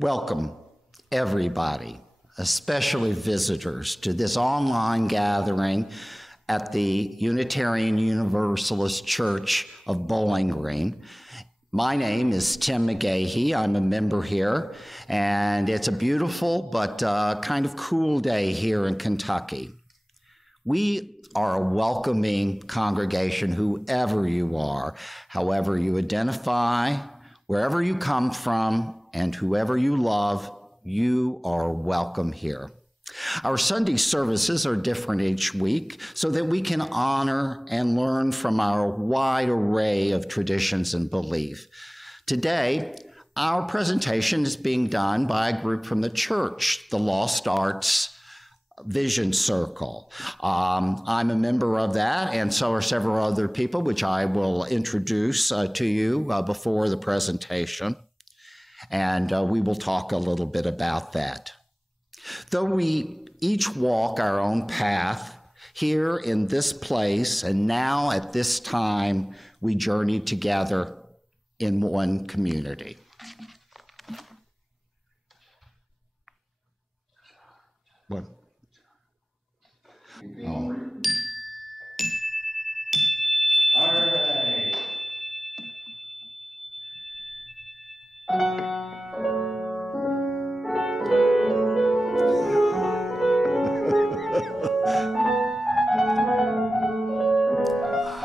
Welcome, everybody, especially visitors, to this online gathering at the Unitarian Universalist Church of Bowling Green. My name is Tim McGaughey. I'm a member here, and it's a beautiful but kind of cool day here in Kentucky. We are a welcoming congregation, whoever you are, however you identify, wherever you come from, and whoever you love, you are welcome here. Our Sunday services are different each week so that we can honor and learn from our wide array of traditions and belief. Today, our presentation is being done by a group from the church, the Lost Arts Vision Circle. I'm a member of that, and so are several other people, which I will introduce to you before the presentation. And we will talk a little bit about that. Though we each walk our own path, here in this place and now at this time, we journey together in one community. What? Oh. All right.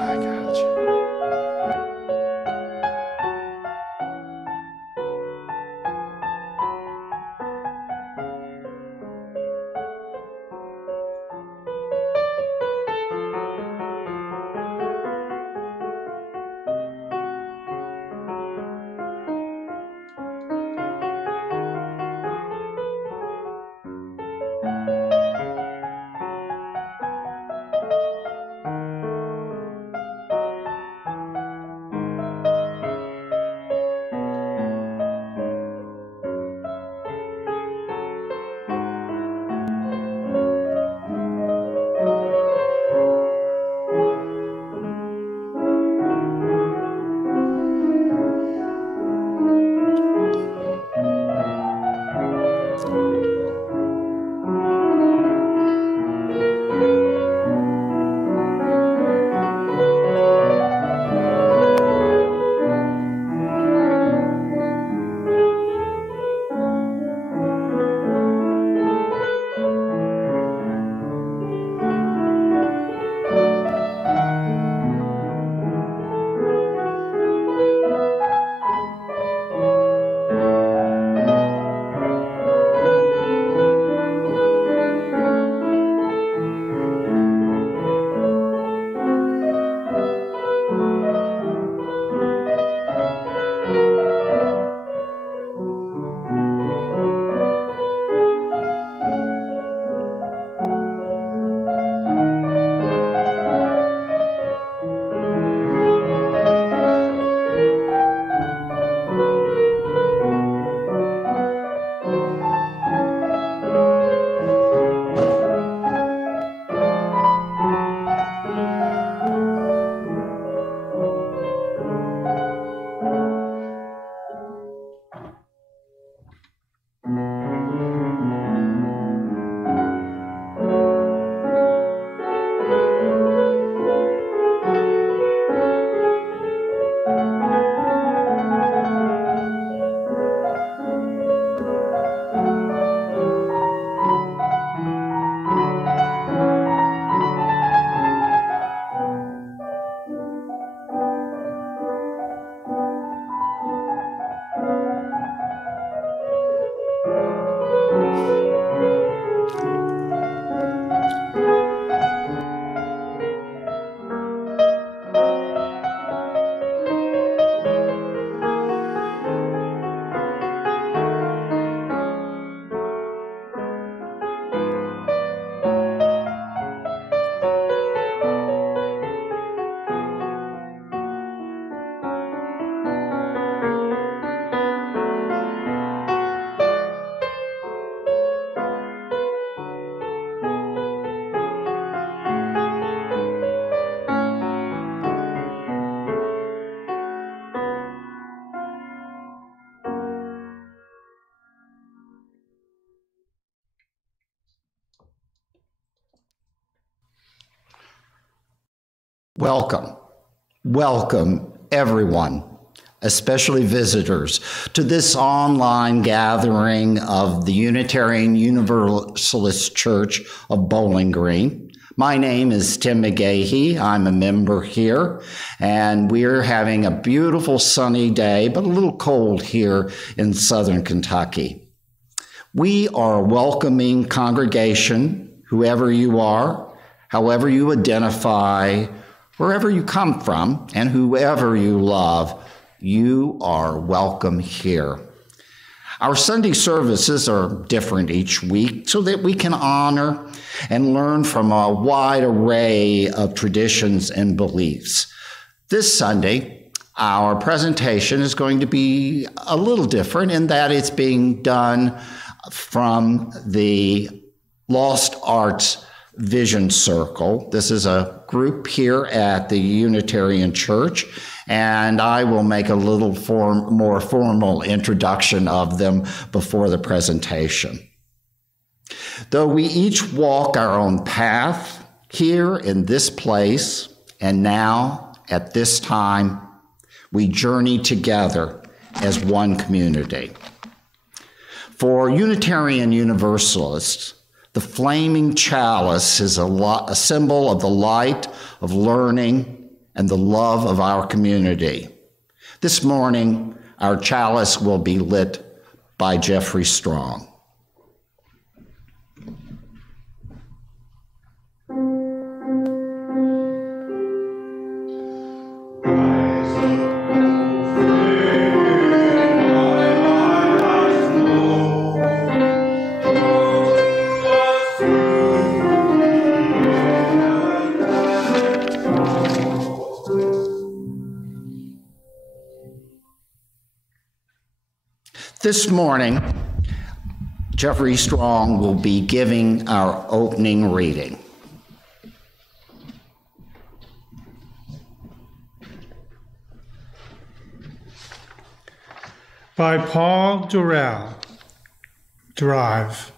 I got you. Welcome, welcome everyone, especially visitors, to this online gathering of the Unitarian Universalist Church of Bowling Green. My name is Tim McGaughey. I'm a member here, and we're having a beautiful sunny day, but a little cold here in southern Kentucky. We are a welcoming congregation, whoever you are, however you identify, wherever you come from, and whoever you love, you are welcome here. Our Sunday services are different each week so that we can honor and learn from a wide array of traditions and beliefs. This Sunday, our presentation is going to be a little different in that it's being done from the Lost Arts Vision Circle. This is a group here at the Unitarian Church, and I will make a little more formal introduction of them before the presentation. Though we each walk our own path here in this place, and now at this time, we journey together as one community. For Unitarian Universalists, the flaming chalice is a symbol of the light, of learning, and the love of our community. This morning, our chalice will be lit by Jeffrey Strong. This morning, Jeffrey Strong will be giving our opening reading. By Paul Durrell, Drive.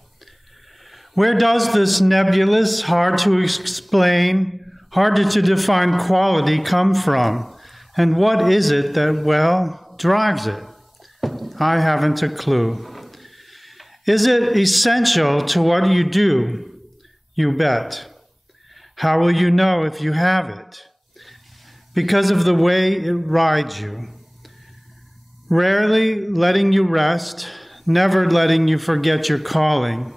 Where does this nebulous, hard to explain, harder to define quality come from? And what is it that, well, drives it? I haven't a clue. Is it essential to what you do? You bet. How will you know if you have it? Because of the way it rides you. Rarely letting you rest, never letting you forget your calling.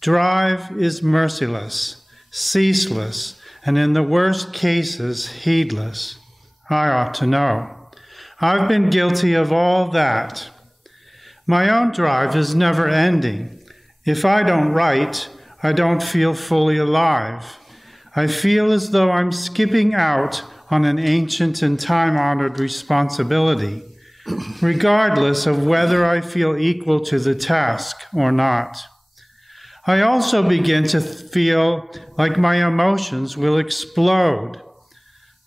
Drive is merciless, ceaseless, and in the worst cases, heedless. I ought to know. I've been guilty of all that. My own drive is never ending. If I don't write, I don't feel fully alive. I feel as though I'm skipping out on an ancient and time-honored responsibility, regardless of whether I feel equal to the task or not. I also begin to feel like my emotions will explode.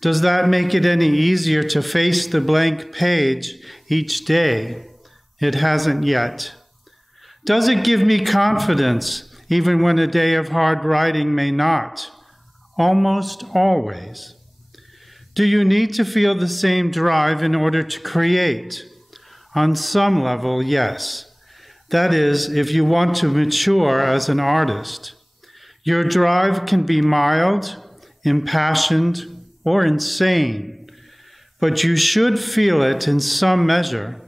Does that make it any easier to face the blank page each day? It hasn't yet. Does it give me confidence, even when a day of hard writing may not? Almost always. Do you need to feel the same drive in order to create? On some level, yes. That is, if you want to mature as an artist. Your drive can be mild, impassioned, or insane, but you should feel it in some measure.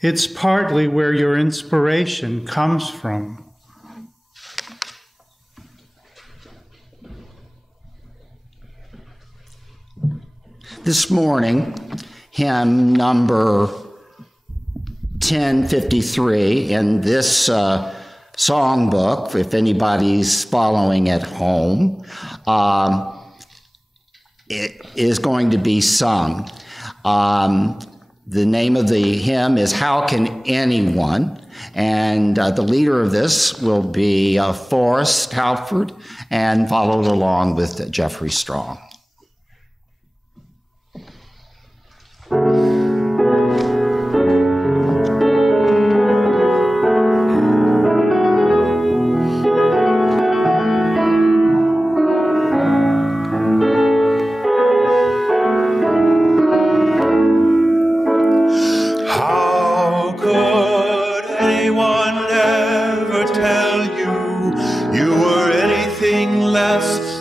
It's partly where your inspiration comes from. This morning, hymn number 1053 in this songbook, if anybody's following at home, it is going to be sung. The name of the hymn is How Can Anyone? And the leader of this will be Forrest Halford, and followed along with Jeffrey Strong.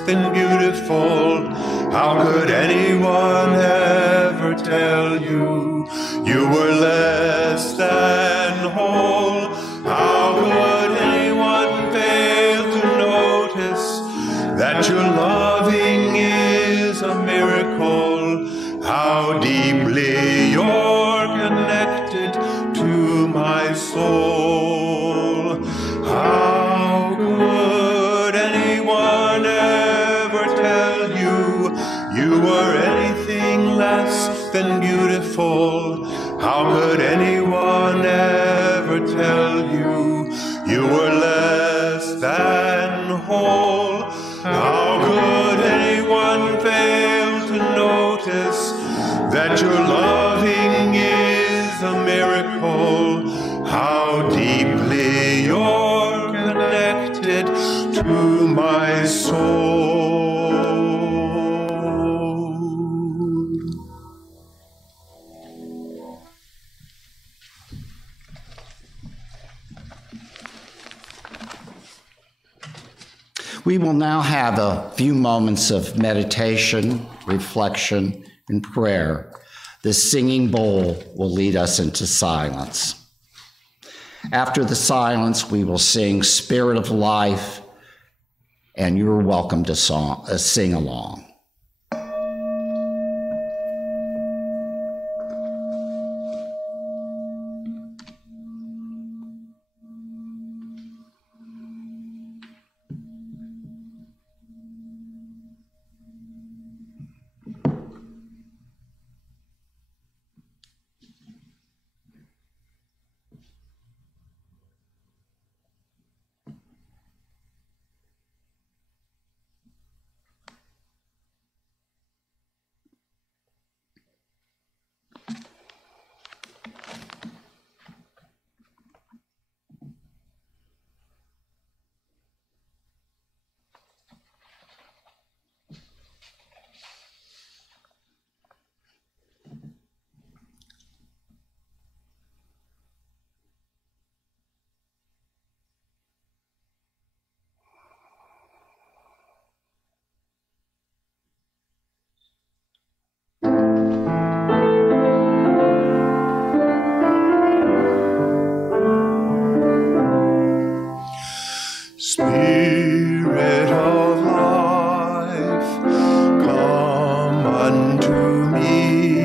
than beautiful. How could anyone ever tell you you were less than whole? How could anyone fail to notice that your loving is a miracle? How deeply you're connected to my soul. How could anyone ever tell you you were anything less than beautiful? How could anyone ever tell you you were less than whole? How could anyone fail to notice that your loving is a miracle? How deeply you're connected to my soul. We will now have a few moments of meditation, reflection, and prayer. The singing bowl will lead us into silence. After the silence, we will sing Spirit of Life, and you're welcome to sing along. Spirit of life, come unto me.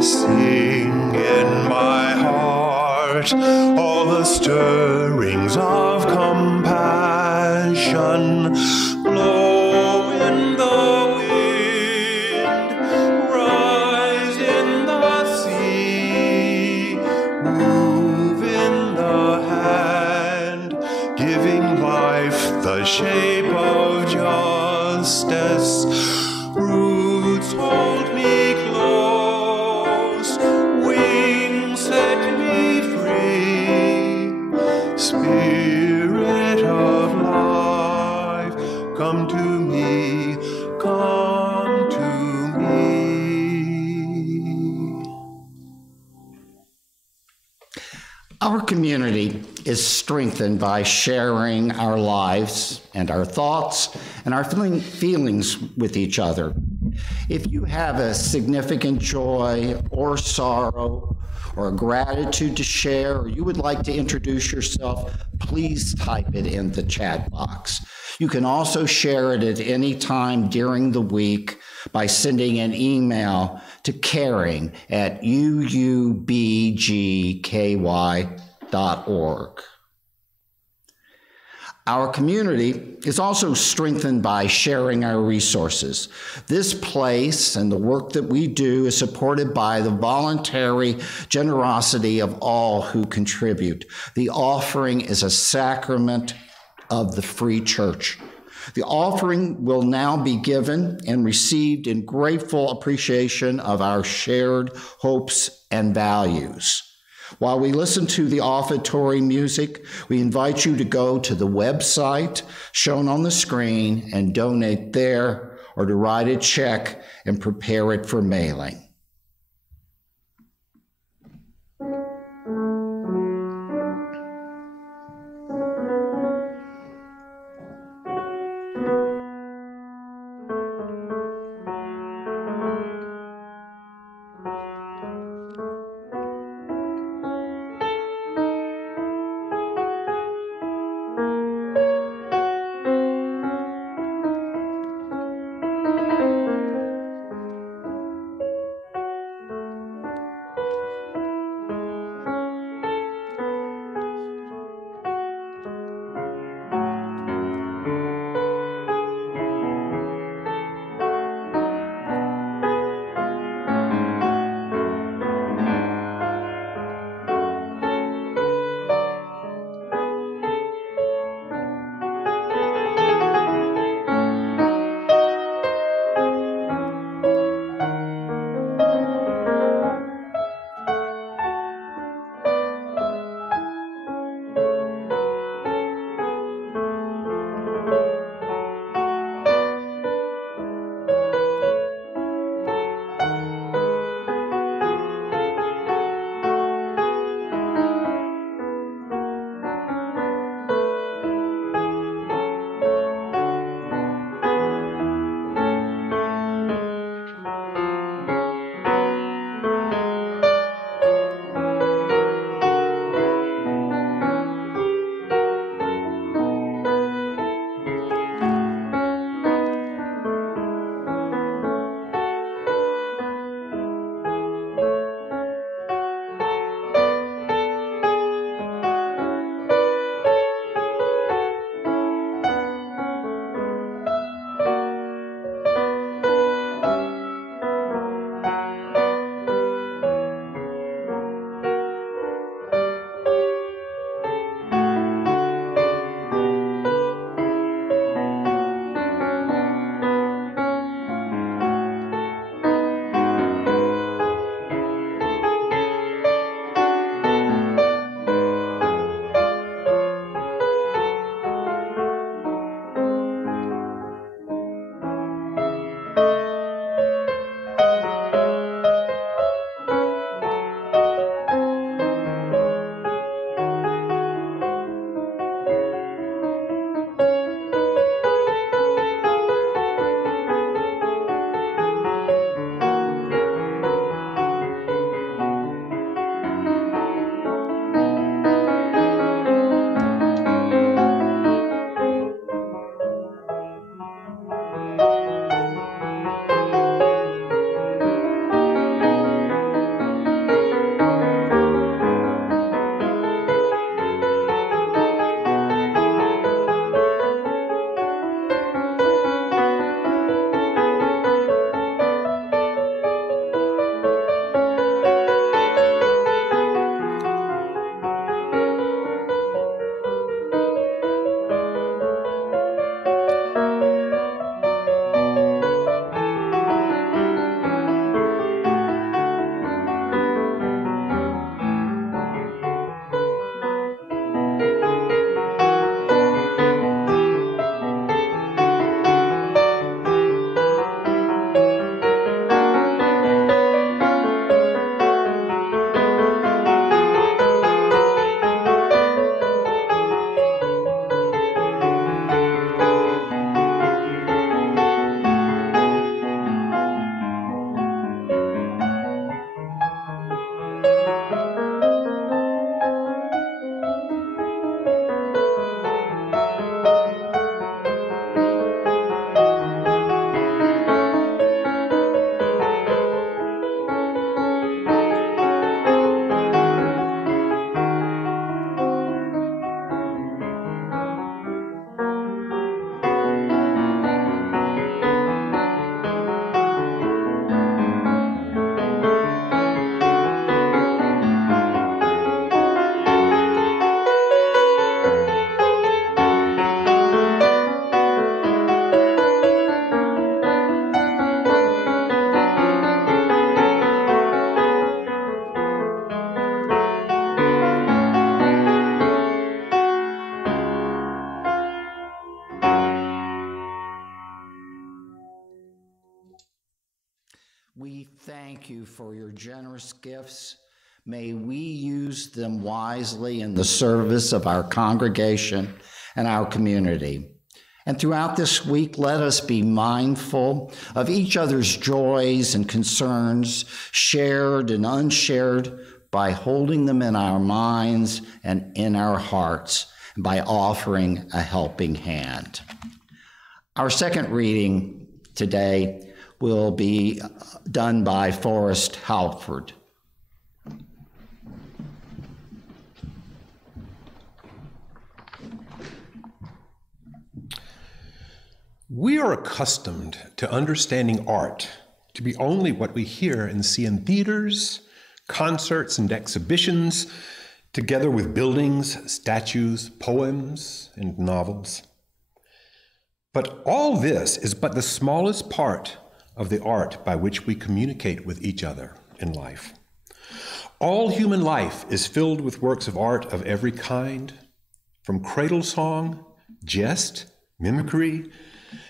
Sing in my heart all the stirrings of compassion. Blow in the wind, rise in the sea, move in the hand, giving life the shape of justice. Roots hold me close, wings set me free. Spirit of life, come to me, come to me. Our community is strengthened by sharing our lives and our thoughts and our feelings with each other. If you have a significant joy or sorrow or a gratitude to share, or you would like to introduce yourself, please type it in the chat box. You can also share it at any time during the week by sending an email to caring@uubgky.org. Our community is also strengthened by sharing our resources. This place and the work that we do is supported by the voluntary generosity of all who contribute. The offering is a sacrament of the free church. The offering will now be given and received in grateful appreciation of our shared hopes and values. While we listen to the offertory music, we invite you to go to the website shown on the screen and donate there, or to write a check and prepare it for mailing. We thank you for your generous gifts. May we use them wisely in the service of our congregation and our community. And throughout this week, let us be mindful of each other's joys and concerns, shared and unshared, by holding them in our minds and in our hearts, and by offering a helping hand. Our second reading today will be done by Forrest Halford. We are accustomed to understanding art to be only what we hear and see in theaters, concerts, and exhibitions, together with buildings, statues, poems, and novels. But all this is but the smallest part of the art by which we communicate with each other in life. All human life is filled with works of art of every kind, from cradle song, jest, mimicry,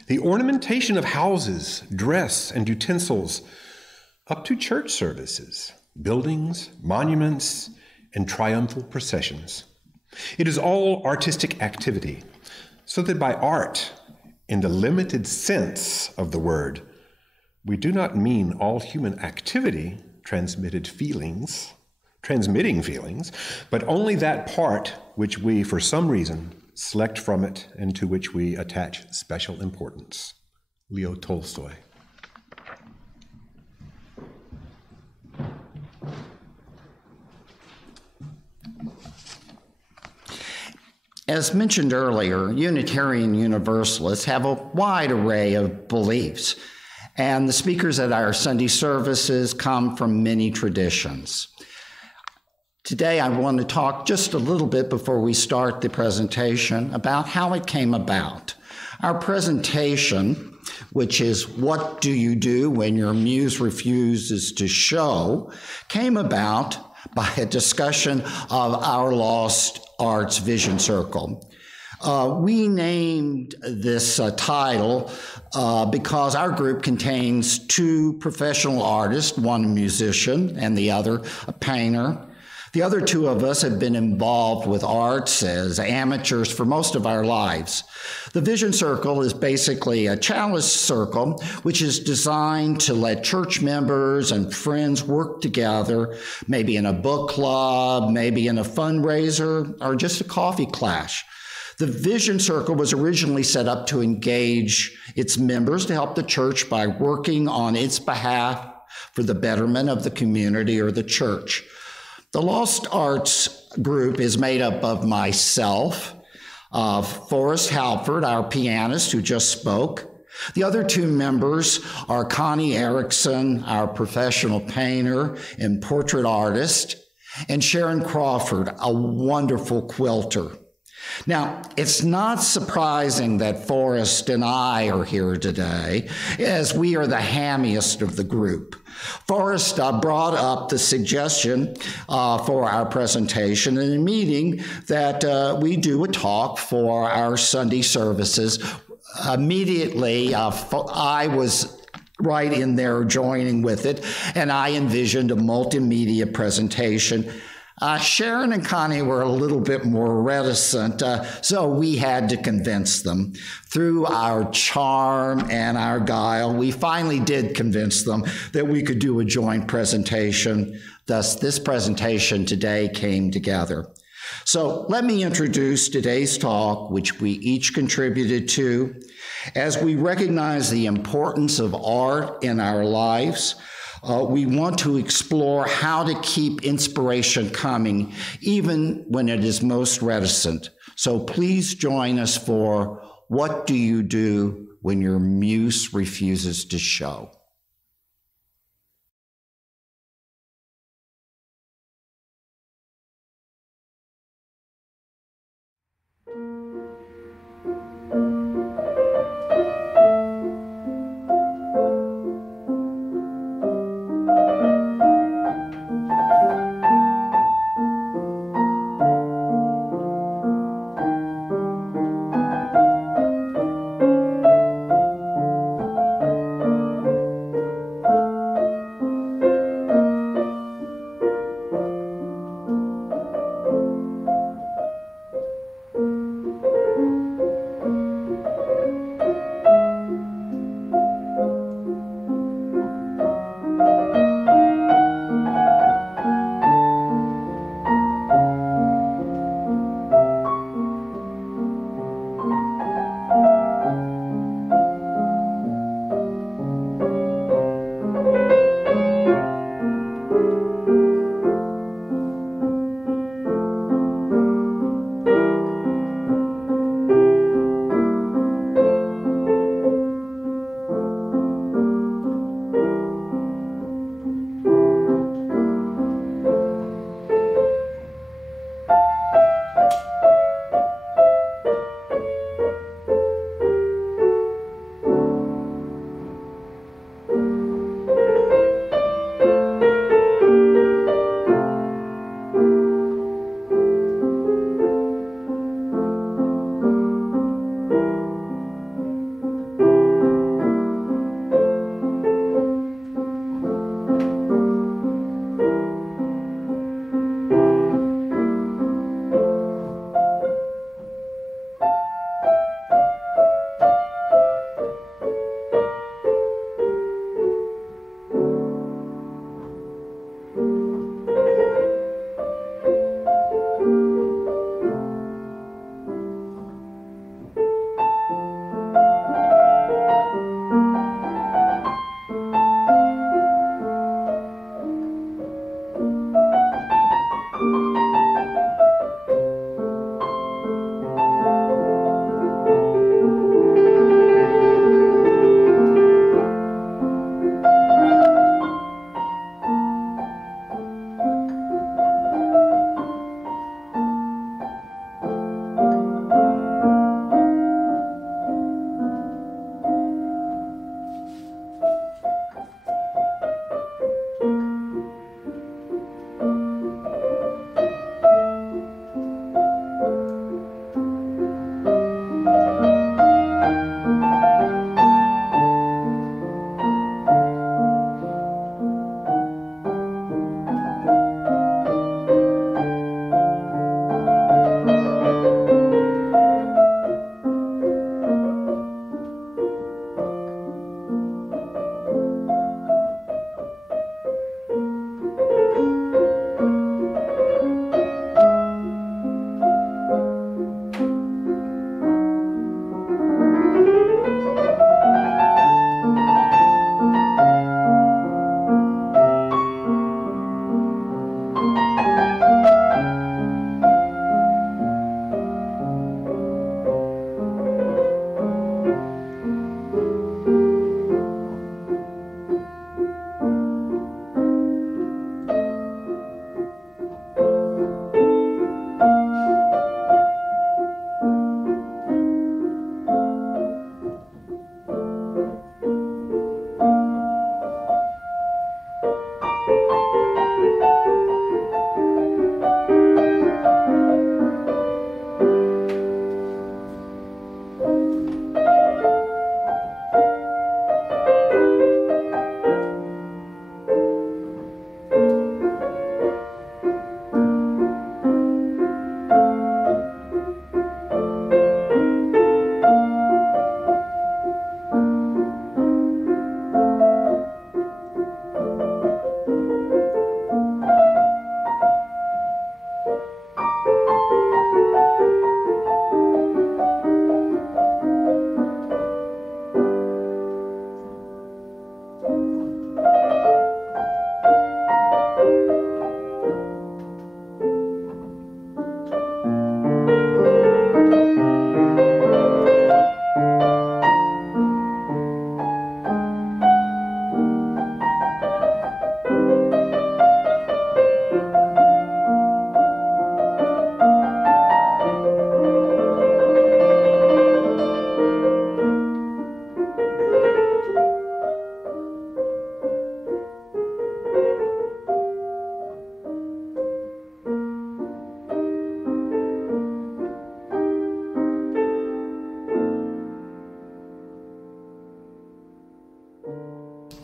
the ornamentation of houses, dress, and utensils, up to church services, buildings, monuments, and triumphal processions. It is all artistic activity, so that by art, in the limited sense of the word, we do not mean all human activity transmitting feelings, but only that part which we, for some reason, select from it and to which we attach special importance. Leo Tolstoy. As mentioned earlier, Unitarian Universalists have a wide array of beliefs, and the speakers at our Sunday services come from many traditions. Today, I want to talk just a little bit before we start the presentation about how it came about. Our presentation, which is What Do You Do When Your Muse Refuses to Show, came about by a discussion of our Lost Arts Vision Circle. We named this title because our group contains two professional artists, one a musician and the other a painter. The other two of us have been involved with arts as amateurs for most of our lives. The Vision Circle is basically a Chalice circle, which is designed to let church members and friends work together, maybe in a book club, maybe in a fundraiser, or just a coffee clash. The Vision Circle was originally set up to engage its members to help the church by working on its behalf for the betterment of the community or the church. The Lost Arts group is made up of myself, Forrest Halford, our pianist who just spoke. The other two members are Connie Erickson, our professional painter and portrait artist, and Sharon Crawford, a wonderful quilter. Now, it's not surprising that Forrest and I are here today, as we are the hammiest of the group. Forrest brought up the suggestion for our presentation in a meeting that we do a talk for our Sunday services. Immediately, I was right in there joining with it, and I envisioned a multimedia presentation. Sharon and Connie were a little bit more reticent, so we had to convince them. Through our charm and our guile, we finally did convince them that we could do a joint presentation. Thus, this presentation today came together. So let me introduce today's talk, which we each contributed to. As we recognize the importance of art in our lives, we want to explore how to keep inspiration coming, even when it is most reticent. So please join us for What Do You Do When Your Muse Refuses to Show?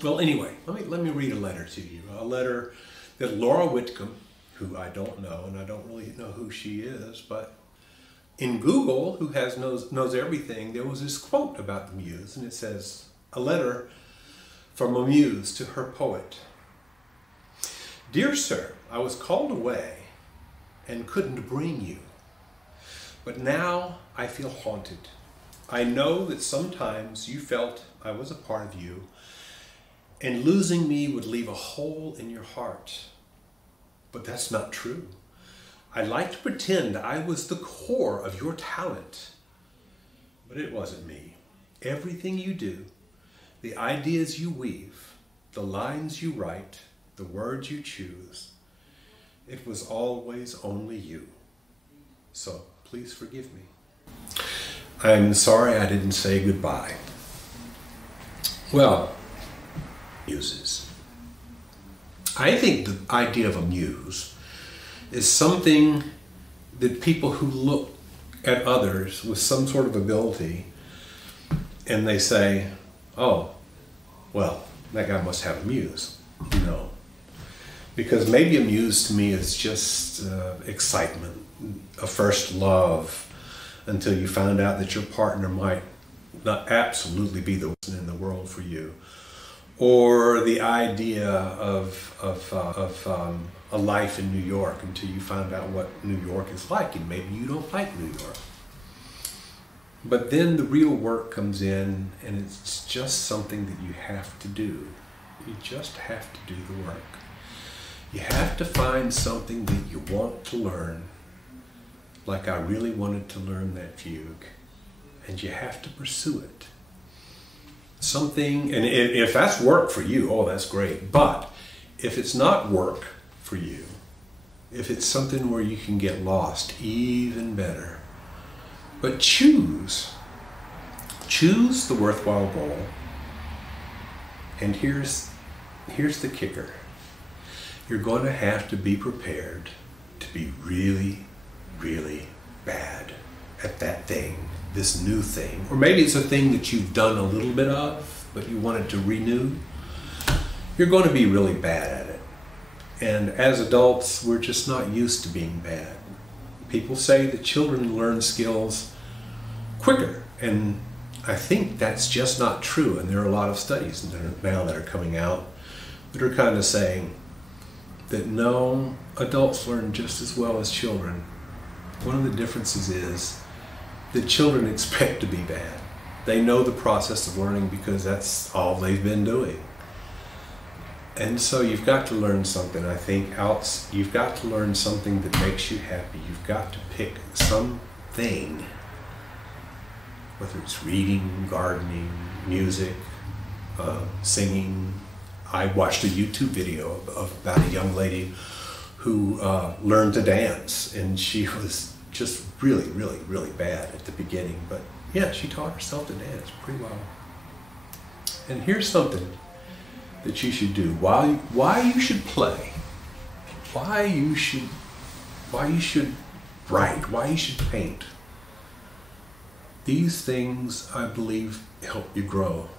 Well, anyway, let me read a letter to you. A letter that Laura Whitcomb, who I don't know, and I don't really know who she is, but in Google, who knows everything, there was this quote about the Muse, and it says, "A letter from a Muse to her poet. Dear sir, I was called away and couldn't bring you, but now I feel haunted. I know that sometimes you felt I was a part of you, and losing me would leave a hole in your heart. But that's not true. I like to pretend I was the core of your talent, but it wasn't me. Everything you do, the ideas you weave, the lines you write, the words you choose, it was always only you. So please forgive me. I'm sorry I didn't say goodbye." Well, muses. I think the idea of a muse is something that people who look at others with some sort of ability and they say, "Oh, well, that guy must have a muse." No. Because maybe a muse to me is just excitement, a first love, until you find out that your partner might not absolutely be the person in the world for you. Or the idea of a life in New York until you find out what New York is like, and maybe you don't like New York. But then the real work comes in, and it's just something that you have to do. You just have to do the work. You have to find something that you want to learn, like I really wanted to learn that fugue, and you have to pursue it. Something, and if that's work for you, oh, that's great. But if it's not work for you, if it's something where you can get lost, even better. But choose the worthwhile goal. And here's the kicker. You're going to have to be prepared to be really, really bad at that thing, this new thing. Or maybe it's a thing that you've done a little bit of, but you wanted to renew. You're going to be really bad at it. And as adults, we're just not used to being bad. People say that children learn skills quicker, and I think that's just not true. And there are a lot of studies now that are coming out that are kind of saying that no, adults learn just as well as children. One of the differences is that children expect to be bad. They know the process of learning because that's all they've been doing. And so you've got to learn something, I think, else. You've got to learn something that makes you happy. You've got to pick something, whether it's reading, gardening, music, singing. I watched a YouTube video about a young lady who learned to dance, and she was just really, really, really bad at the beginning. But yeah, she taught herself to dance pretty well. And here's something that you should do. Why you should play, why you should write, why you should paint. These things, I believe, help you grow.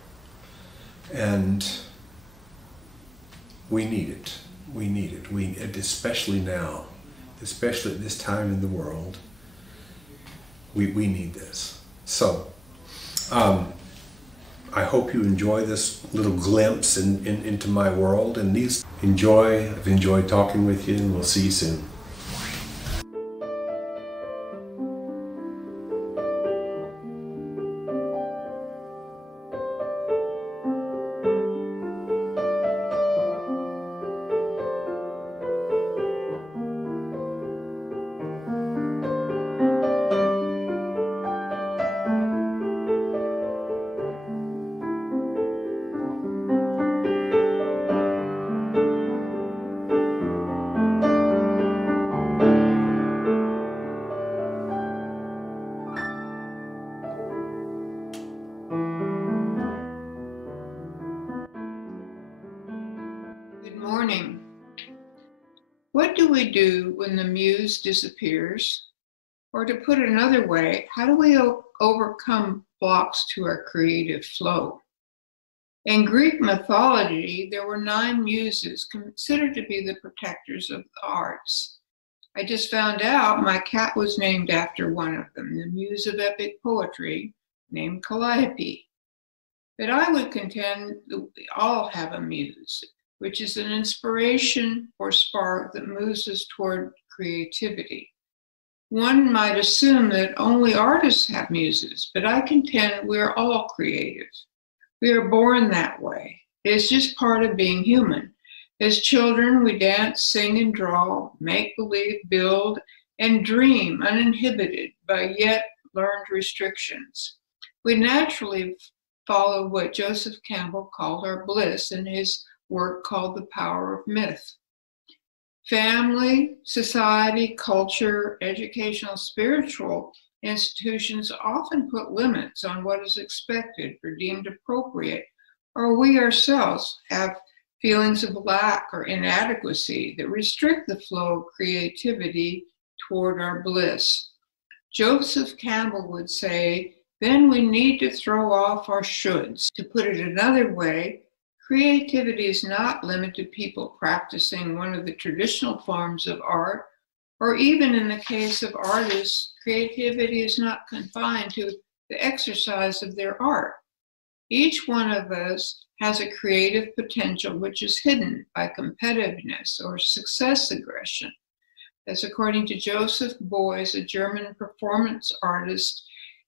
And we need it. We need it. Especially now, especially at this time in the world. We need this. So, I hope you enjoy this little glimpse into my world, and I've enjoyed talking with you, and we'll see you soon. What do we do when the muse disappears? Or to put it another way, how do we overcome blocks to our creative flow? In Greek mythology, there were 9 muses considered to be the protectors of the arts. I just found out my cat was named after one of them, the muse of epic poetry, named Calliope. But I would contend that we all have a muse, which is an inspiration or spark that moves us toward creativity. One might assume that only artists have muses, but I contend we're all creative. We are born that way. It's just part of being human. As children, we dance, sing, and draw, make believe, build, and dream uninhibited by yet learned restrictions. We naturally follow what Joseph Campbell called our bliss in his work called The Power of Myth. Family, society, culture, educational, spiritual institutions often put limits on what is expected or deemed appropriate, or we ourselves have feelings of lack or inadequacy that restrict the flow of creativity toward our bliss. Joseph Campbell would say, then we need to throw off our shoulds. To put it another way, creativity is not limited to people practicing one of the traditional forms of art, or even in the case of artists, creativity is not confined to the exercise of their art. Each one of us has a creative potential which is hidden by competitiveness or success aggression. That's according to Joseph Beuys, a German performance artist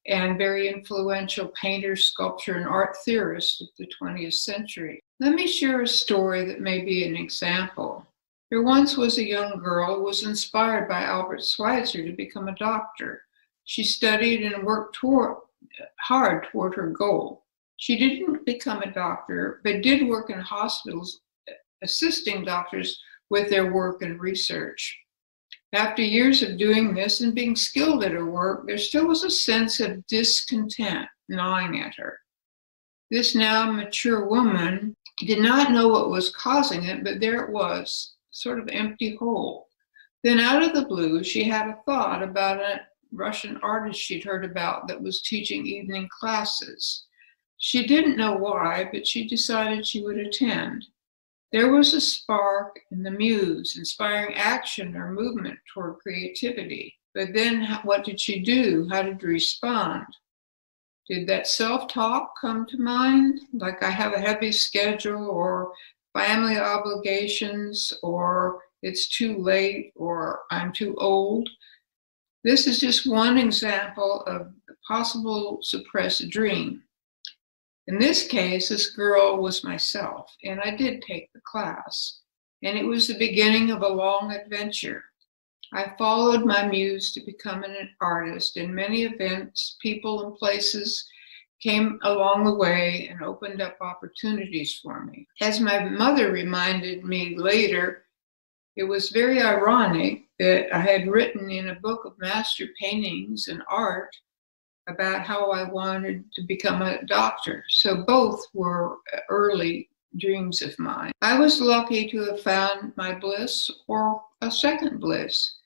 and very influential painter, sculptor, and art theorist of the 20th century. Let me share a story that may be an example. There once was a young girl who was inspired by Albert Schweitzer to become a doctor. She studied and worked hard toward her goal. She didn't become a doctor, but did work in hospitals, assisting doctors with their work and research. After years of doing this and being skilled at her work, there still was a sense of discontent gnawing at her. This now mature woman did not know what was causing it, but there it was, sort of empty hole. Then out of the blue, she had a thought about a Russian artist she'd heard about that was teaching evening classes. She didn't know why, but she decided she would attend. There was a spark in the muse, inspiring action or movement toward creativity. But then what did she do? How did she respond? Did that self-talk come to mind? Like I have a heavy schedule or family obligations or it's too late or I'm too old? This is just one example of the possible suppressed dream. In this case, this girl was myself, and I did take the class, and it was the beginning of a long adventure. I followed my muse to become an artist, and many events, people, and places came along the way and opened up opportunities for me. As my mother reminded me later, it was very ironic that I had written in a book of master paintings and art about how I wanted to become a doctor. So both were early dreams of mine. I was lucky to have found my bliss or a second bliss.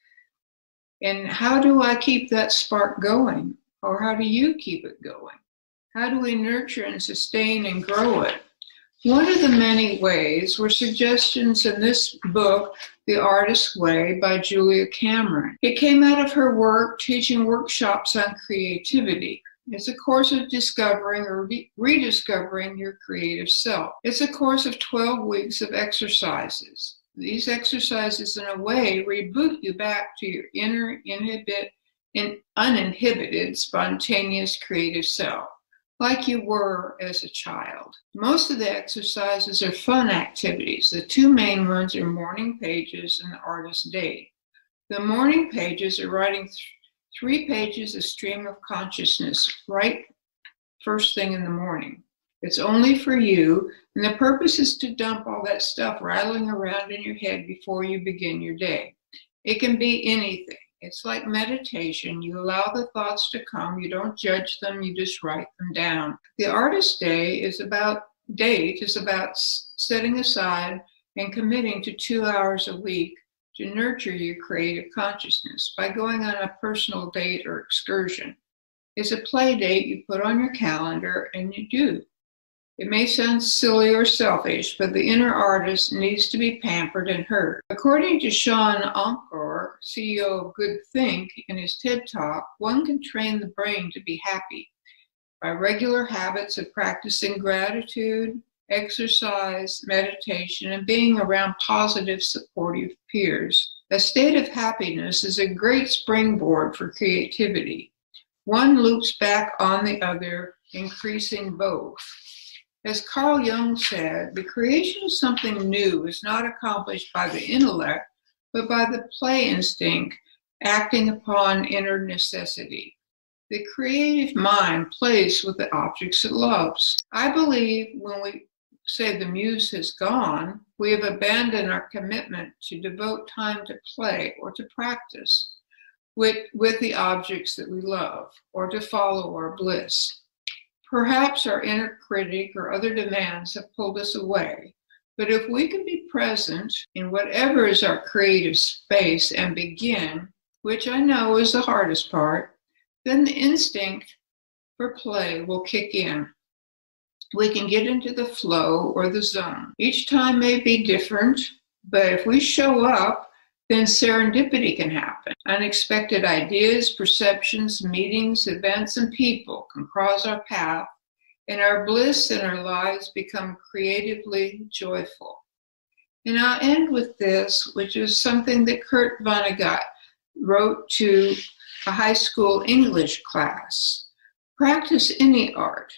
And how do I keep that spark going? Or how do you keep it going? How do we nurture and sustain and grow it? One of the many ways were suggestions in this book, The Artist's Way by Julia Cameron. It came out of her work teaching workshops on creativity. It's a course of discovering or rediscovering your creative self. It's a course of 12 weeks of exercises. These exercises, in a way, reboot you back to your inner, uninhibited, spontaneous creative self, like you were as a child. Most of the exercises are fun activities. The two main ones are morning pages and the artist's day. The morning pages are writing 3 pages of stream of consciousness right first thing in the morning. It's only for you, and the purpose is to dump all that stuff rattling around in your head before you begin your day. It can be anything. It's like meditation. You allow the thoughts to come. You don't judge them. You just write them down. The artist's day is about setting aside and committing to 2 hours a week to nurture your creative consciousness by going on a personal date or excursion. It's a play date you put on your calendar and you do. It may sound silly or selfish, but the inner artist needs to be pampered and heard. According to Sean Encore, CEO of Good Think, in his TED Talk, one can train the brain to be happy by regular habits of practicing gratitude, exercise, meditation, and being around positive, supportive peers. A state of happiness is a great springboard for creativity. One loops back on the other, increasing both. As Carl Jung said, the creation of something new is not accomplished by the intellect, but by the play instinct acting upon inner necessity. The creative mind plays with the objects it loves. I believe when we say the muse has gone, we have abandoned our commitment to devote time to play or to practice with the objects that we love, or to follow our bliss. Perhaps our inner critic or other demands have pulled us away, but if we can be present in whatever is our creative space and begin, which I know is the hardest part, then the instinct for play will kick in. We can get into the flow or the zone. Each time may be different, but if we show up, then serendipity can happen. Unexpected ideas, perceptions, meetings, events, and people can cross our path, and our bliss and our lives become creatively joyful. And I'll end with this, which is something that Kurt Vonnegut wrote to a high school English class. Practice any art.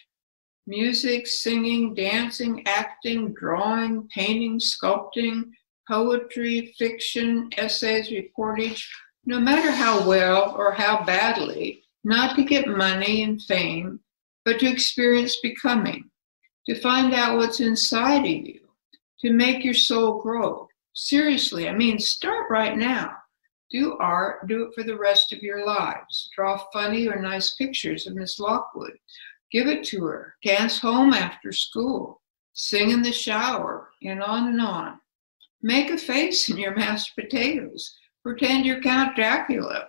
Music, singing, dancing, acting, drawing, painting, sculpting, poetry, fiction, essays, reportage, no matter how well or how badly, not to get money and fame, but to experience becoming, to find out what's inside of you, to make your soul grow. Seriously, I mean, start right now. Do art, do it for the rest of your lives. Draw funny or nice pictures of Miss Lockwood. Give it to her. Dance home after school. Sing in the shower, and on and on. Make a face in your mashed potatoes. Pretend you're Count Dracula.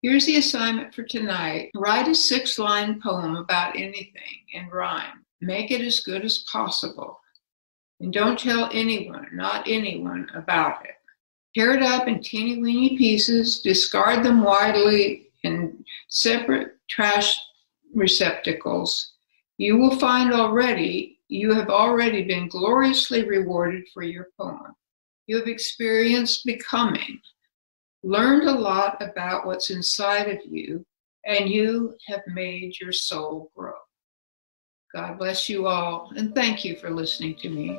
Here's the assignment for tonight. Write a 6-line poem about anything in rhyme. Make it as good as possible. And don't tell anyone, not anyone, about it. Tear it up in teeny-weeny pieces. Discard them widely in separate trash receptacles. You will find you have already been gloriously rewarded for your poem. You have experienced becoming, learned a lot about what's inside of you, and you have made your soul grow. God bless you all, and thank you for listening to me.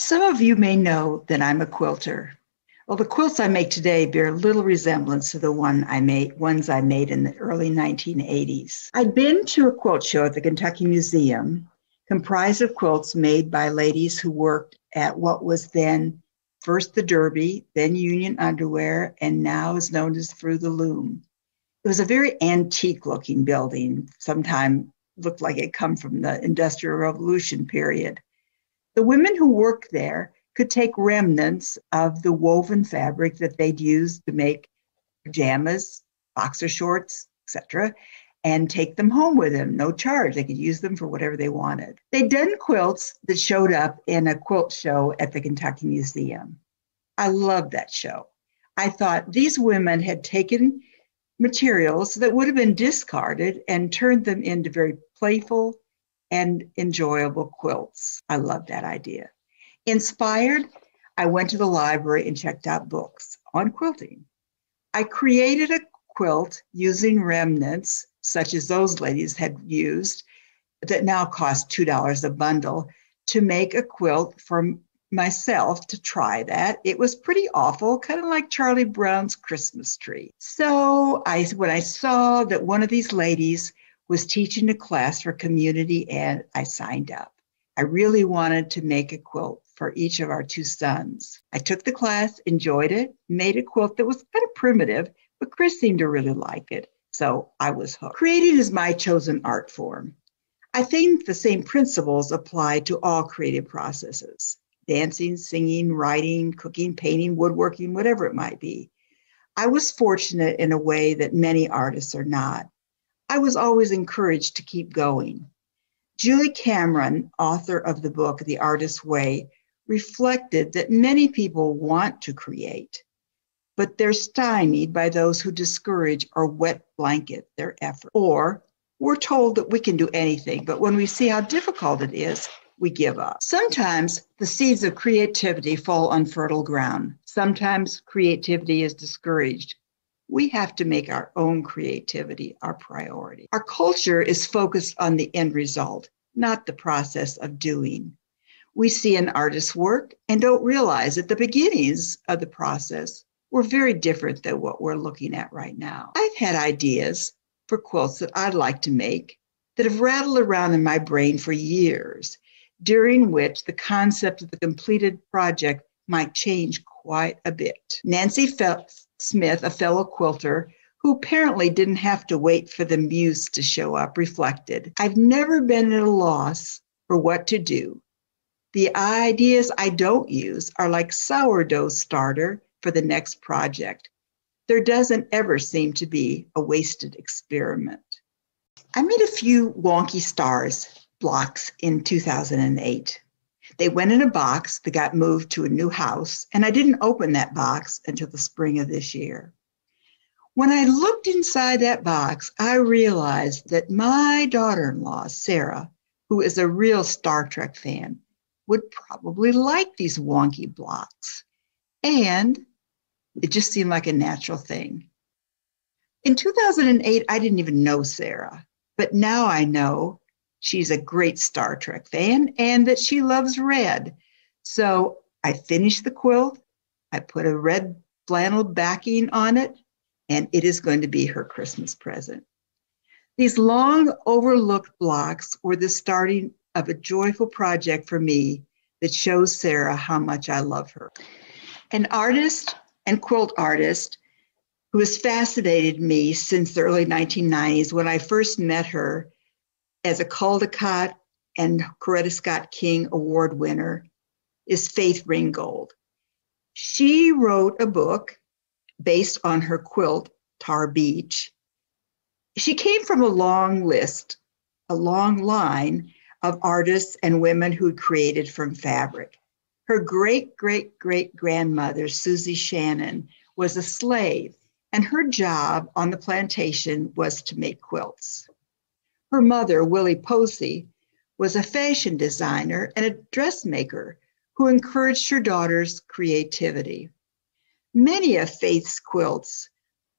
Some of you may know that I'm a quilter. Well, the quilts I make today bear little resemblance to the ones I made in the early 1980s. I'd been to a quilt show at the Kentucky Museum, comprised of quilts made by ladies who worked at what was then first the Derby, then Union Underwear, and now is known as Through the Loom. It was a very antique-looking building, sometime looked like it come from the Industrial Revolution period. The women who worked there could take remnants of the woven fabric that they'd used to make pajamas, boxer shorts, etc., and take them home with them, no charge. They could use them for whatever they wanted. They'd done quilts that showed up in a quilt show at the Kentucky Museum. I loved that show. I thought these women had taken materials that would have been discarded and turned them into very playful and enjoyable quilts. I love that idea. Inspired, I went to the library and checked out books on quilting. I created a quilt using remnants, such as those ladies had used, that now cost $2 a bundle, to make a quilt for myself to try that. It was pretty awful, kind of like Charlie Brown's Christmas tree. So when I saw that one of these ladies was teaching a class for community ed, I signed up. I really wanted to make a quilt for each of our 2 sons. I took the class, enjoyed it, made a quilt that was kind of primitive, but Chris seemed to really like it, so I was hooked. Creating is my chosen art form. I think the same principles apply to all creative processes: dancing, singing, writing, cooking, painting, woodworking, whatever it might be. I was fortunate in a way that many artists are not. I was always encouraged to keep going. Julie Cameron, author of the book, The Artist's Way, reflected that many people want to create, but they're stymied by those who discourage or wet blanket their effort. Or we're told that we can do anything, but when we see how difficult it is, we give up. Sometimes the seeds of creativity fall on fertile ground. Sometimes creativity is discouraged. We have to make our own creativity our priority. Our culture is focused on the end result, not the process of doing. We see an artist's work and don't realize that the beginnings of the process were very different than what we're looking at right now. I've had ideas for quilts that I'd like to make that have rattled around in my brain for years, during which the concept of the completed project might change quite a bit. Nancy Smith, a fellow quilter who apparently didn't have to wait for the muse to show up, reflected, "I've never been at a loss for what to do. The ideas I don't use are like sourdough starter for the next project. There doesn't ever seem to be a wasted experiment." I made a few wonky stars blocks in 2008. They went in a box that got moved to a new house, and I didn't open that box until the spring of this year. When I looked inside that box, I realized that my daughter-in-law, Sarah, who is a real Star Trek fan, would probably like these wonky blocks. And it just seemed like a natural thing. In 2008, I didn't even know Sarah, but now I know she's a great Star Trek fan and that she loves red. So I finished the quilt, I put a red flannel backing on it, and it is going to be her Christmas present. These long overlooked blocks were the starting of a joyful project for me that shows Sarah how much I love her. An artist and quilt artist who has fascinated me since the early 1990s when I first met her as a Caldecott and Coretta Scott King Award winner is Faith Ringgold. She wrote a book based on her quilt, Tar Beach. She came from a long line of artists and women who created from fabric. Her great-great-great-grandmother, Susie Shannon, was a slave, and her job on the plantation was to make quilts. Her mother, Willie Posey, was a fashion designer and a dressmaker who encouraged her daughter's creativity. Many of Faith's quilts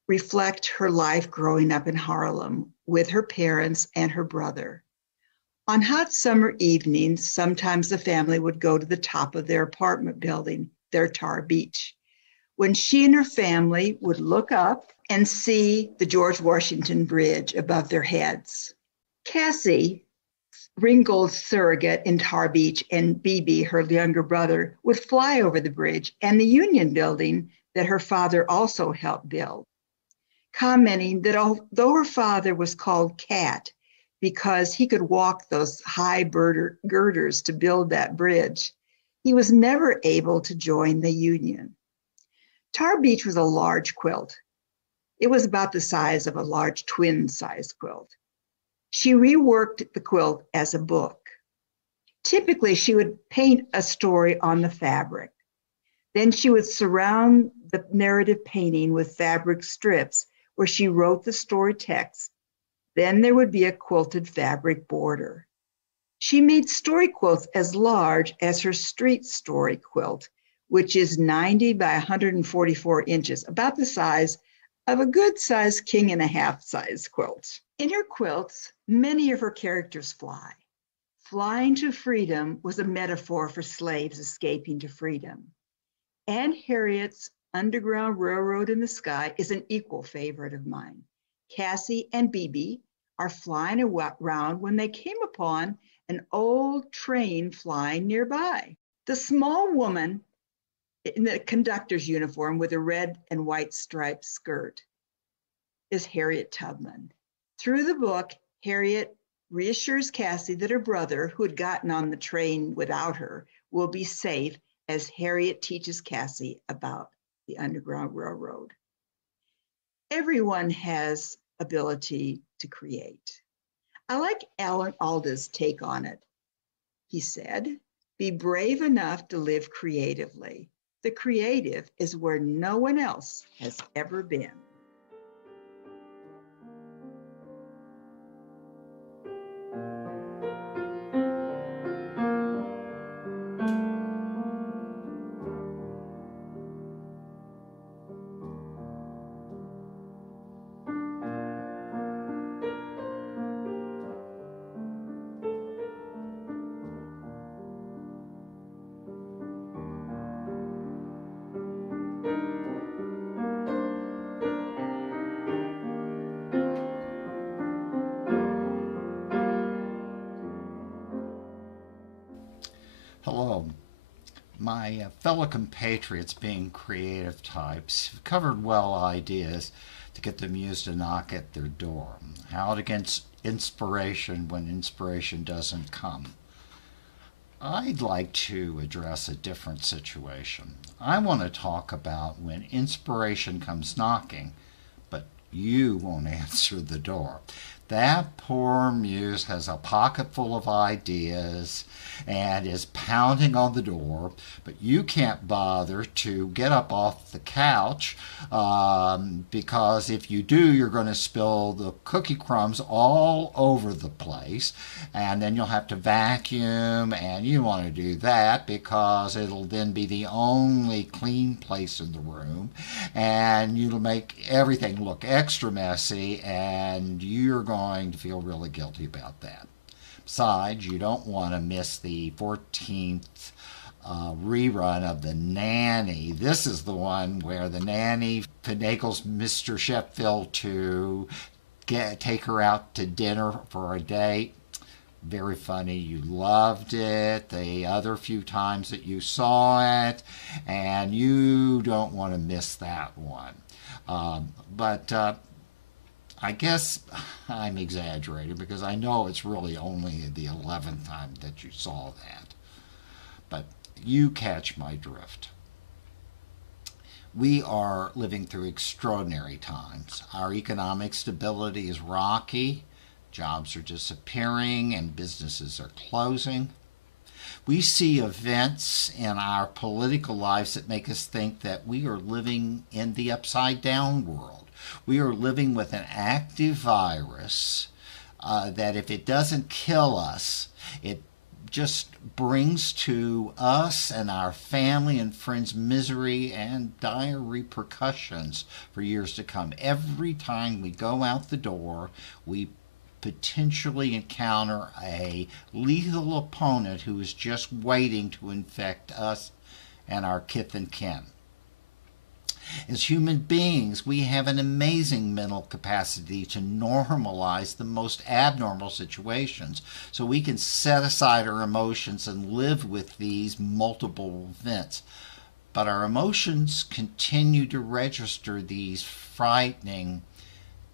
reflect her life growing up in Harlem with her parents and her brother. On hot summer evenings, sometimes the family would go to the top of their apartment building, their Tar Beach, when she and her family would look up and see the George Washington Bridge above their heads. Cassie, Ringgold's surrogate in Tar Beach, and BB, her younger brother, would fly over the bridge and the Union Building that her father also helped build, commenting that although her father was called Cat because he could walk those high girders to build that bridge, he was never able to join the Union. Tar Beach was a large quilt. It was about the size of a large twin-size quilt. She reworked the quilt as a book. Typically, she would paint a story on the fabric. Then she would surround the narrative painting with fabric strips where she wrote the story text. Then there would be a quilted fabric border. She made story quilts as large as her street story quilt, which is 90 by 144 inches, about the size of a good-sized king-and-a-half size quilt. In her quilts, many of her characters fly. Flying to freedom was a metaphor for slaves escaping to freedom. Anne Harriet's Underground Railroad in the Sky is an equal favorite of mine. Cassie and Bebe are flying around when they came upon an old train flying nearby. The small woman in the conductor's uniform with a red and white striped skirt is Harriet Tubman. Through the book, Harriet reassures Cassie that her brother, who had gotten on the train without her, will be safe as Harriet teaches Cassie about the Underground Railroad. Everyone has ability to create. I like Alan Alda's take on it. He said, "Be brave enough to live creatively. The creative is where no one else has ever been." Hello. My fellow compatriots, being creative types, have covered well ideas to get the muse to knock at their door. Out against inspiration when inspiration doesn't come. I'd like to address a different situation. I want to talk about when inspiration comes knocking, but you won't answer the door. That poor muse has a pocket full of ideas and is pounding on the door, but you can't bother to get up off the couch because if you do, you're going to spill the cookie crumbs all over the place, and then you'll have to vacuum, and you want to do that because it'll then be the only clean place in the room, and you'll make everything look extra messy, and you're going to feel really guilty about that. Besides, you don't want to miss the 14th rerun of The Nanny. This is the one where the nanny finagles Mr. Sheffield to take her out to dinner for a date. Very funny. You loved it the other few times that you saw it, and you don't want to miss that one. But I guess I'm exaggerating because I know it's really only the 11th time that you saw that. But you catch my drift. We are living through extraordinary times. Our economic stability is rocky. Jobs are disappearing and businesses are closing. We see events in our political lives that make us think that we are living in the upside down world. We are living with an active virus that if it doesn't kill us, it just brings to us and our family and friends misery and dire repercussions for years to come. Every time we go out the door, we potentially encounter a lethal opponent who is just waiting to infect us and our kith and kin. As human beings, we have an amazing mental capacity to normalize the most abnormal situations so we can set aside our emotions and live with these multiple events. But our emotions continue to register these frightening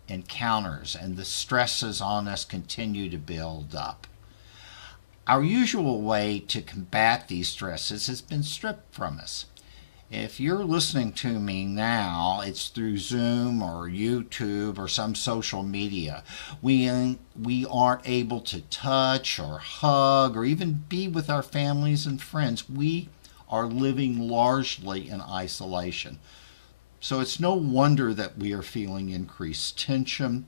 encounters, and the stresses on us continue to build up. Our usual way to combat these stresses has been stripped from us. If you're listening to me now, it's through Zoom or YouTube or some social media. We aren't able to touch or hug or even be with our families and friends. We are living largely in isolation. So it's no wonder that we are feeling increased tension,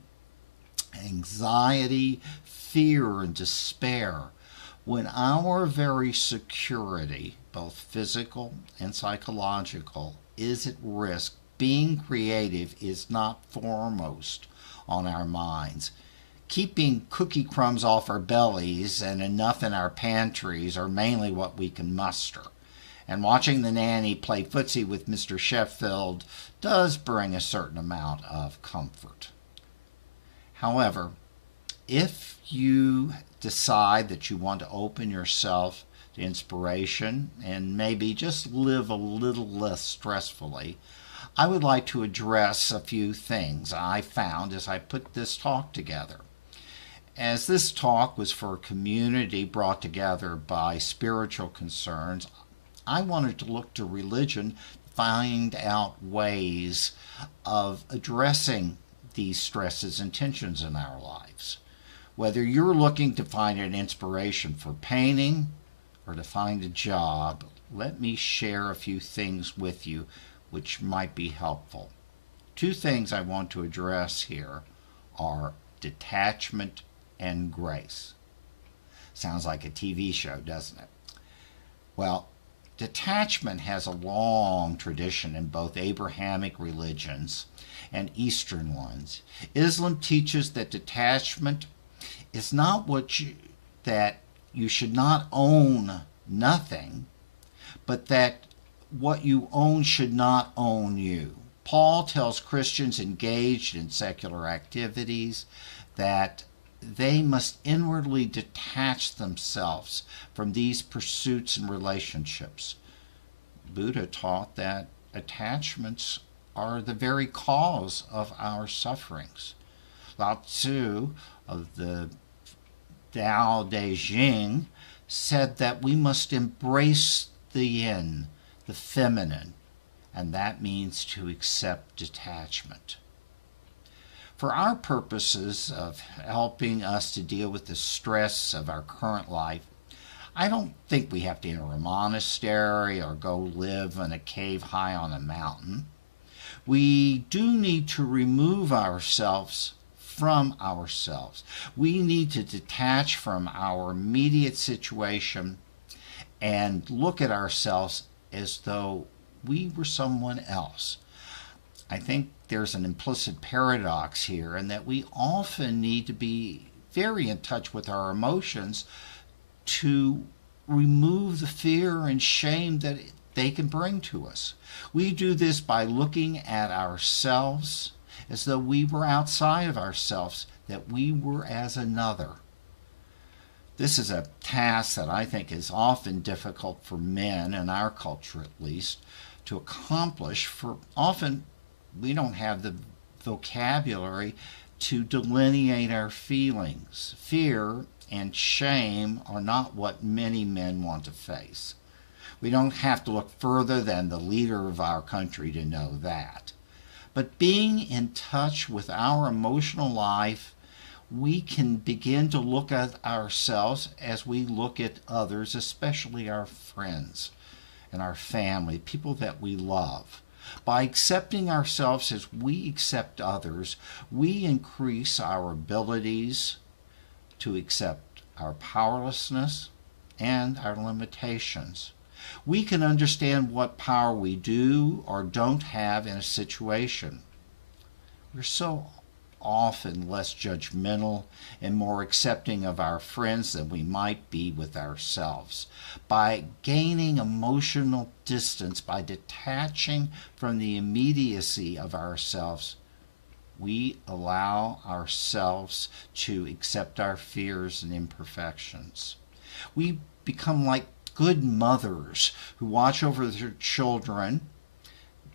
anxiety, fear, and despair when our very security, both physical and psychological, is at risk. Being creative is not foremost on our minds. keeping cookie crumbs off our bellies and enough in our pantries are mainly what we can muster. And watching the nanny play footsie with Mr. Sheffield does bring a certain amount of comfort. However, if you decide that you want to open yourself to inspiration and maybe just live a little less stressfully, I would like to address a few things I found as I put this talk together. As this talk was for a community brought together by spiritual concerns, I wanted to look to religion to find out ways of addressing these stresses and tensions in our lives. Whether you're looking to find an inspiration for painting or to find a job, let me share a few things with you which might be helpful. Two things I want to address here are detachment and grace. Sounds like a TV show, doesn't it? Well, detachment has a long tradition in both Abrahamic religions and Eastern ones. Islam teaches that detachment is not that you should not own nothing, but that what you own should not own you. Paul tells Christians engaged in secular activities that they must inwardly detach themselves from these pursuits and relationships. Buddha taught that attachments are the very cause of our sufferings. Lao Tzu of the Tao Te Ching said that we must embrace the yin, the feminine, and that means to accept detachment. For our purposes of helping us to deal with the stress of our current life, I don't think we have to enter a monastery or go live in a cave high on a mountain. We do need to remove ourselves from ourselves. We need to detach from our immediate situation and look at ourselves as though we were someone else. I think there's an implicit paradox here in that we often need to be very in touch with our emotions to remove the fear and shame that they can bring to us. We do this by looking at ourselves as though we were outside of ourselves, that we were as another. This is a task that I think is often difficult for men, in our culture at least, to accomplish, for often we don't have the vocabulary to delineate our feelings. Fear and shame are not what many men want to face. We don't have to look further than the leader of our country to know that. But being in touch with our emotional life, we can begin to look at ourselves as we look at others, especially our friends and our family, people that we love. By accepting ourselves as we accept others, we increase our abilities to accept our powerlessness and our limitations. We can understand what power we do or don't have in a situation. We're so often less judgmental and more accepting of our friends than we might be with ourselves. By gaining emotional distance, by detaching from the immediacy of ourselves, we allow ourselves to accept our fears and imperfections. We become like good mothers who watch over their children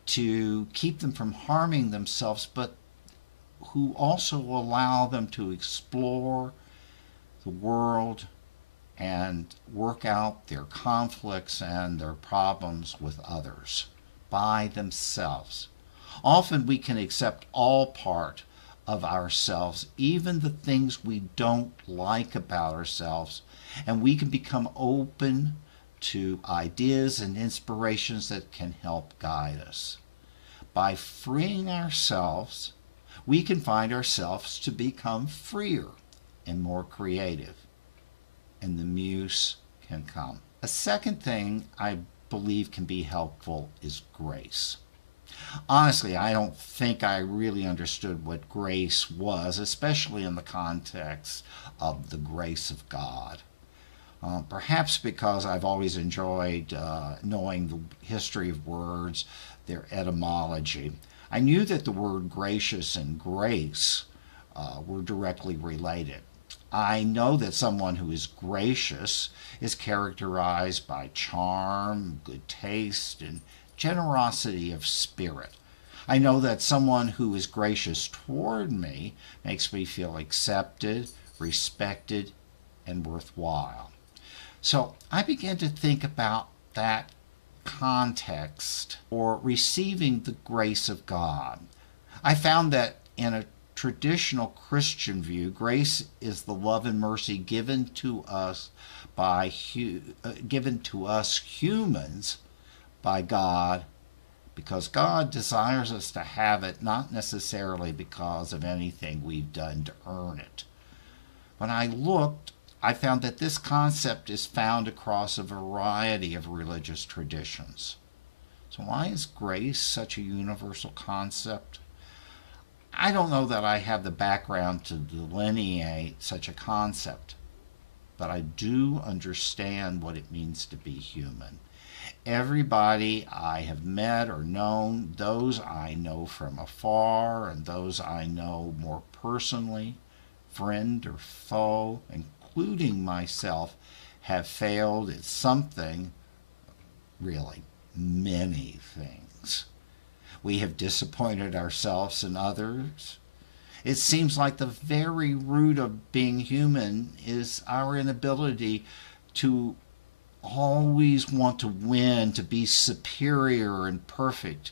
to keep them from harming themselves, but who also allow them to explore the world and work out their conflicts and their problems with others by themselves. Often we can accept all part of ourselves, even the things we don't like about ourselves, and we can become open to ideas and inspirations that can help guide us. By freeing ourselves, we can find ourselves to become freer and more creative, and the muse can come. A second thing I believe can be helpful is grace. Honestly, I don't think I really understood what grace was, especially in the context of the grace of God. Perhaps because I've always enjoyed knowing the history of words, their etymology. I knew that the word gracious and grace were directly related. I know that someone who is gracious is characterized by charm, good taste, and generosity of spirit. I know that someone who is gracious toward me makes me feel accepted, respected, and worthwhile. So I began to think about that context for receiving the grace of God. I found that in a traditional Christian view, grace is the love and mercy given to us humans by God, because God desires us to have it, not necessarily because of anything we've done to earn it. When I looked, I found that this concept is found across a variety of religious traditions. So why is grace such a universal concept? I don't know that I have the background to delineate such a concept, but I do understand what it means to be human. Everybody I have met or known, those I know from afar and those I know more personally, friend or foe, including myself, have failed at something, really many things. We have disappointed ourselves and others. It seems like the very root of being human is our inability to always want to win, to be superior and perfect.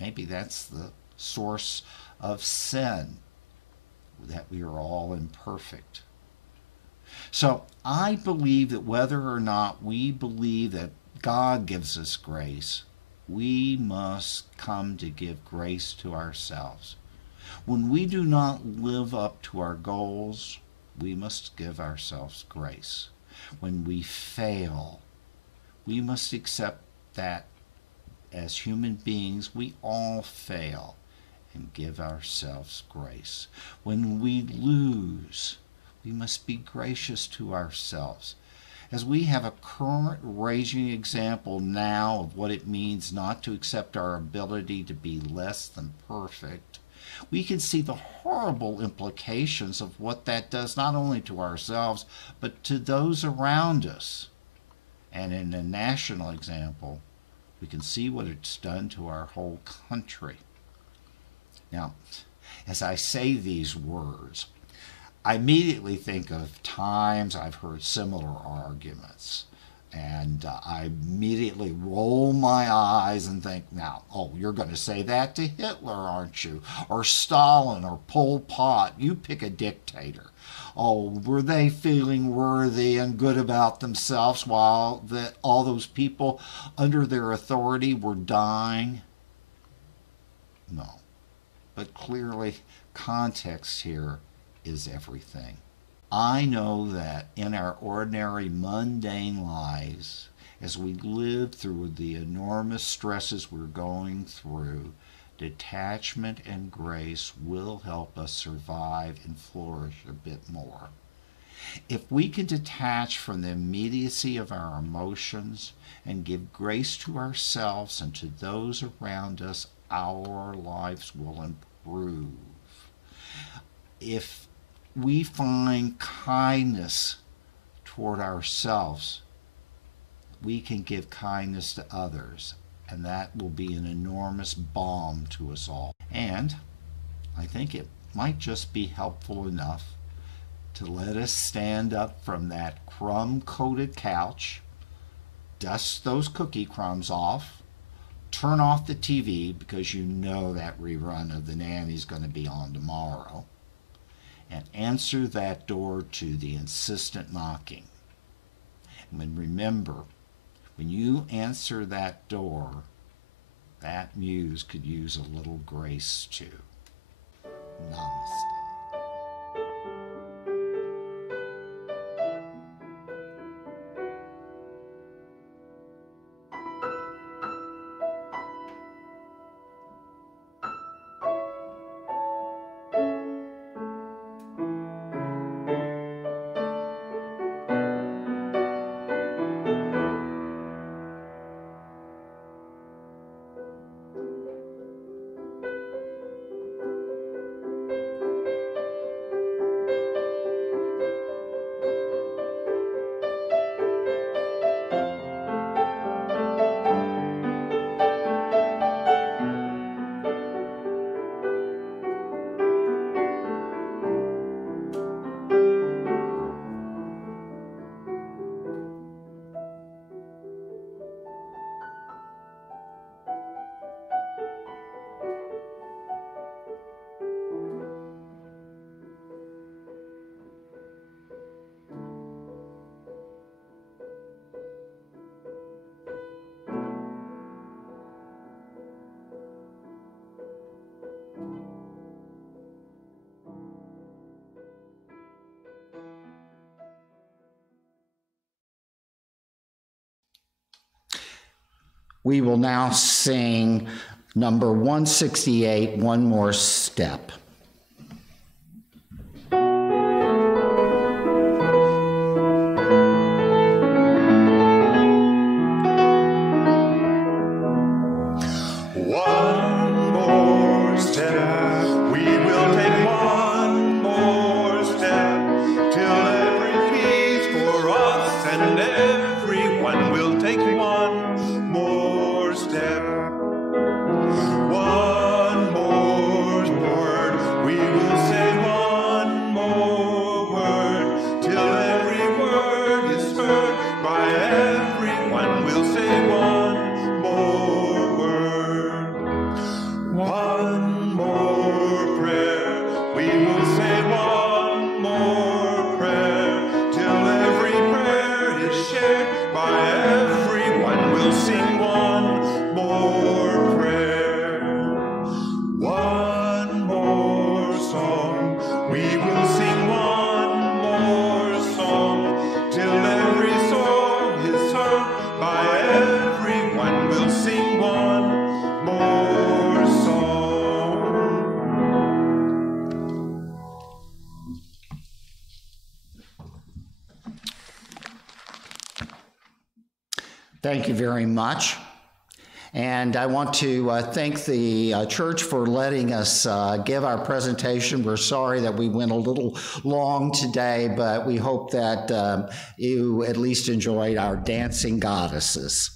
Maybe that's the source of sin, that we are all imperfect. So I believe that whether or not we believe that God gives us grace, we must come to give grace to ourselves. When we do not live up to our goals, we must give ourselves grace. When we fail, we must accept that as human beings, we all fail, and give ourselves grace. When we lose, we must be gracious to ourselves. As we have a current raging example now of what it means not to accept our ability to be less than perfect, we can see the horrible implications of what that does not only to ourselves, but to those around us. And in a national example, we can see what it's done to our whole country. Now, as I say these words, I immediately think of times I've heard similar arguments. And I immediately roll my eyes and think, now, you're going to say that to Hitler, aren't you? Or Stalin or Pol Pot. You pick a dictator. Were they feeling worthy and good about themselves while all those people under their authority were dying? No. But clearly, context here is everything. I know that in our ordinary mundane lives, as we live through the enormous stresses we're going through, detachment and grace will help us survive and flourish a bit more. If we can detach from the immediacy of our emotions and give grace to ourselves and to those around us, our lives will improve. If we find kindness toward ourselves, we can give kindness to others, and that will be an enormous balm to us all. And I think it might just be helpful enough to let us stand up from that crumb-coated couch, dust those cookie crumbs off, turn off the TV because you know that rerun of The Nanny's going to be on tomorrow, and answer that door to the insistent knocking. And remember, when you answer that door, that muse could use a little grace too. Namaste. We will now sing number 168, One More Step. Thank you very much. And I want to thank the church for letting us give our presentation. We're sorry that we went a little long today, but we hope that you at least enjoyed our dancing goddesses.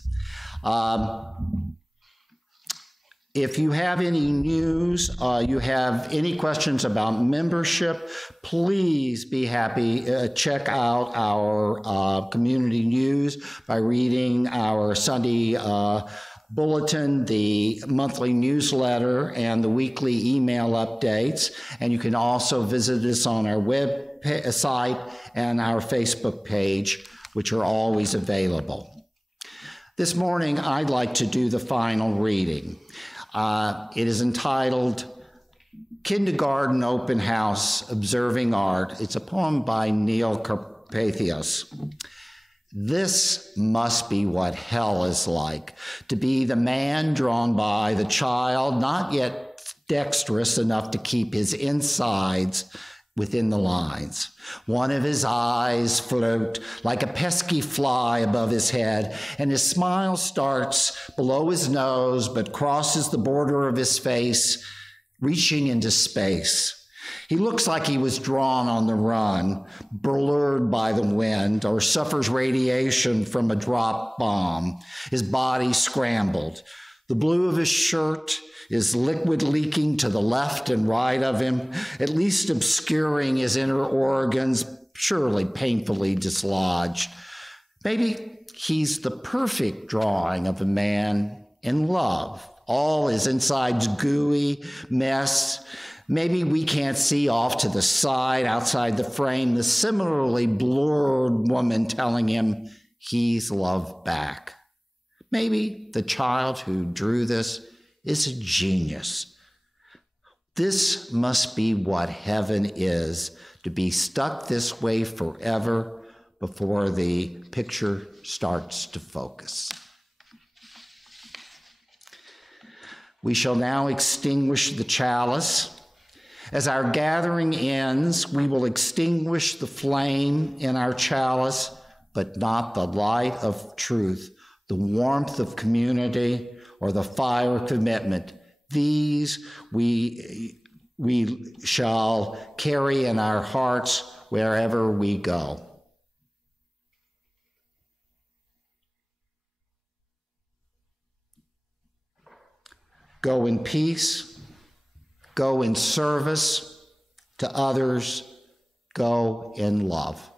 If you have any news, you have any questions about membership, please be happy. Check out our community news by reading our Sunday bulletin, the monthly newsletter, and the weekly email updates. And you can also visit us on our website and our Facebook page, which are always available. This morning, I'd like to do the final reading. It is entitled Kindergarten Open House, Observing Art. It's a poem by Neil Carpathios. This must be what hell is like, to be the man drawn by the child, not yet dexterous enough to keep his insides within the lines. One of his eyes float like a pesky fly above his head, and his smile starts below his nose but crosses the border of his face, reaching into space. He looks like he was drawn on the run, blurred by the wind, or suffers radiation from a drop bomb, his body scrambled. The blue of his shirt is liquid leaking to the left and right of him, at least obscuring his inner organs, surely painfully dislodged. Maybe he's the perfect drawing of a man in love. All his inside's gooey mess. Maybe we can't see off to the side, outside the frame, the similarly blurred woman telling him he's loved back. Maybe the child who drew this is a genius. This must be what heaven is, to be stuck this way forever before the picture starts to focus. We shall now extinguish the chalice. As our gathering ends, we will extinguish the flame in our chalice, but not the light of truth, the warmth of community, or the fire of commitment. These we shall carry in our hearts wherever we go. Go in peace, go in service to others, go in love.